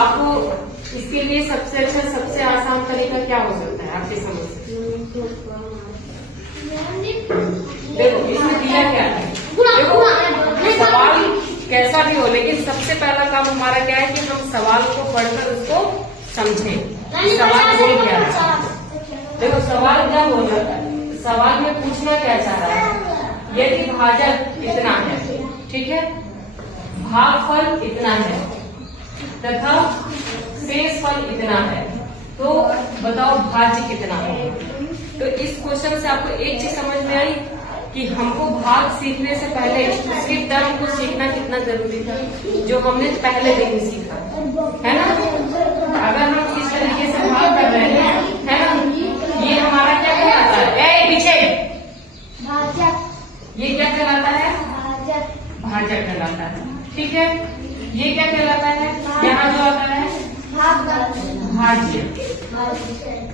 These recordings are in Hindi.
आपको इसके लिए सबसे अच्छा सबसे आसान तरीका क्या हो सकता है आपकी समझ से? देखो इसमें दिया क्या है, देखो सवाल कैसा भी हो लेकिन सबसे पहला काम हमारा क्या है कि हम सवाल को पढ़कर उसको समझें। सवाल बोल क्या है, देखो सवाल क्या बोल रहा है, सवाल में पूछना क्या चाह रहा है, यदि भाजक इतना है, ठीक है, भागफल इतना है तथा शेषफल इतना है, तो बताओ भाज्य कितना होगा। तो इस क्वेश्चन से आपको एक चीज समझ में आई कि हमको भाग सीखने से पहले उसके टर्म को सीखना कितना जरूरी था, जो हमने पहले दिन सीखा है ना। अगर हम इस तरीके से भाग कर रहे हैं, है ना, ये हमारा क्या कहलाता है, पीछे ये क्या कहलाता है, भाजक कहलाता है, ठीक है। ये क्या कहलाता है, यहाँ जो आता है भाज्य,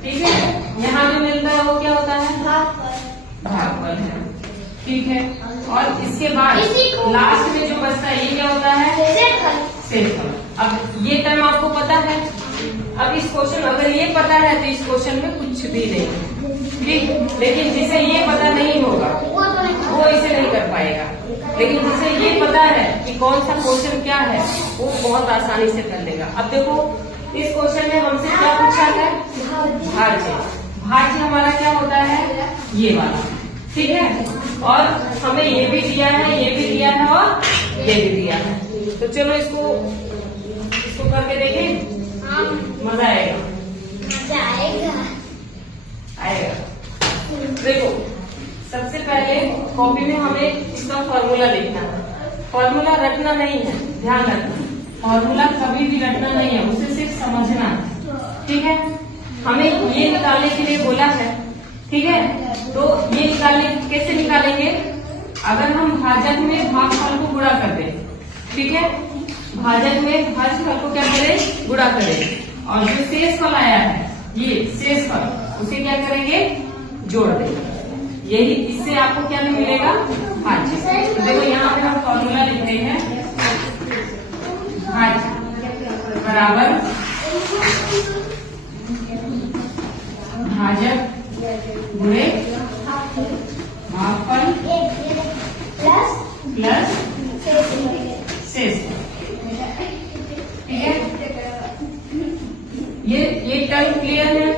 ठीक है। यहाँ जो मिलता है वो क्या होता है, भागफल है, ठीक है। और इसके बाद लास्ट में जो बचता है ये क्या होता है, शेषफल। अब ये टर्म आपको पता है, अब इस क्वेश्चन अगर ये पता है तो इस क्वेश्चन में कुछ भी नहीं है, ठीक। लेकिन जिसे ये पता नहीं होगा वो इसे नहीं कर पाएगा, लेकिन जिसे ये पता है कि कौन सा क्वेश्चन क्या है वो बहुत आसानी से कर लेगा। अब देखो इस क्वेश्चन में हमसे क्या पूछा है, भाज्य। भाज्य हमारा क्या होता है, ये वाला, ठीक है। और हमें ये भी दिया है, ये भी दिया है और ये भी दिया है। तो चलो इसको करके देखें, मजा आएगा, आएगा। देखो सबसे पहले कॉपी में हमें इसका फॉर्मूला लिखना है, फॉर्मूला रटना नहीं है, ध्यान रखना, फॉर्मूला कभी भी रटना नहीं है, उसे सिर्फ समझना है, ठीक है। हमें ये निकालने के लिए बोला है, ठीक है। तो ये निकालने कैसे निकालेंगे, अगर हम भाजक में भागफल को गुणा कर दें, ठीक है, भाजक में भाजफल को क्या करें, गुणा करें, और जो शेषफल आया है ये शेषफल उसे क्या करेंगे, जोड़ देंगे। यही इससे आपको क्या मिलेगा, भाज्य। तो देखो यहाँ पे हम फॉर्मूला लिख रहे हैं, भाज्य बराबर भाजक गुणे भागफल प्लस शेषफल, ठीक है। ये टर्म क्लियर है।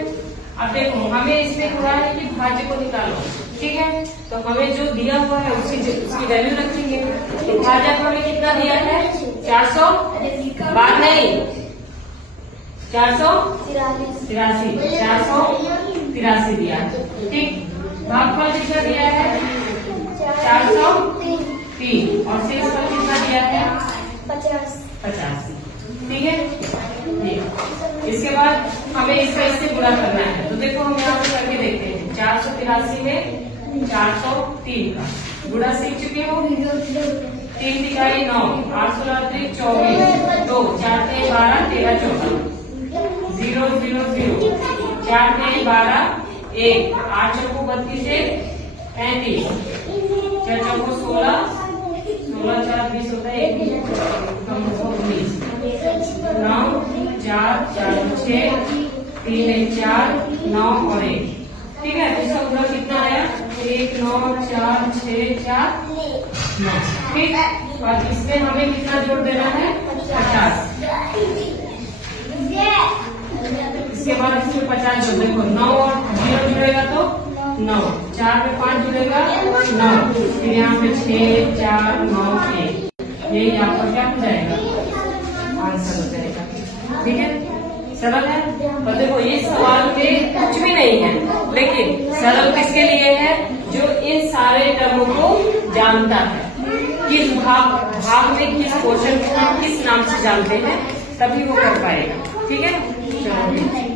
अब देखो हमें इसमें हुआ है कि भाज्य को निकालो, ठीक है। तो हमें जो दिया हुआ है उसकी वैल्यू रखेंगे। तो भाजक हमें कितना दिया है, 400, बात नहीं 483 दिया है, ठीक। भागफल कितना दिया है, 403, और शेषफल कितना दिया है, 85, ठीक है। इसके बाद हमें इसका इससे गुणा करना है। तो देखो हम यहाँ पे करके देखते हैं, 483 में 403 का गुणा सीख चुके हो, 3 तिहाई 9, 8 16 24, 2 4 3 12 13 14, 0 0 0, 4 3 12 1, 8 चौको 32 35, 4 चौको 16, 16 4 20 होता है 19, 9 4 4 6 3 1 4 9 और 1, ठीक है। तो इसका गुणा कितना आया, 1 9 4 6 4 9, ठीक। और इसमें हमें कितना जोड़ देना है, 50। इसके बाद इसमें 50 जोड़, देखो 9 और 0 जुड़ेगा तो 9, 4 में 5 जुड़ेगा 9, फिर यहाँ पे 6 4 9 1, यही आपका क्या हो जाएगा, आंसर हो जाएगा, ठीक है। सरल है। और देखो ये सवाल में कुछ भी नहीं है, लेकिन सरल किसके लिए है, जो इन सारे टर्मों को जानता है, किस भाग में किस क्वेश्चन को किस नाम से जानते हैं, तभी वो कर पाएगा, ठीक है। चलो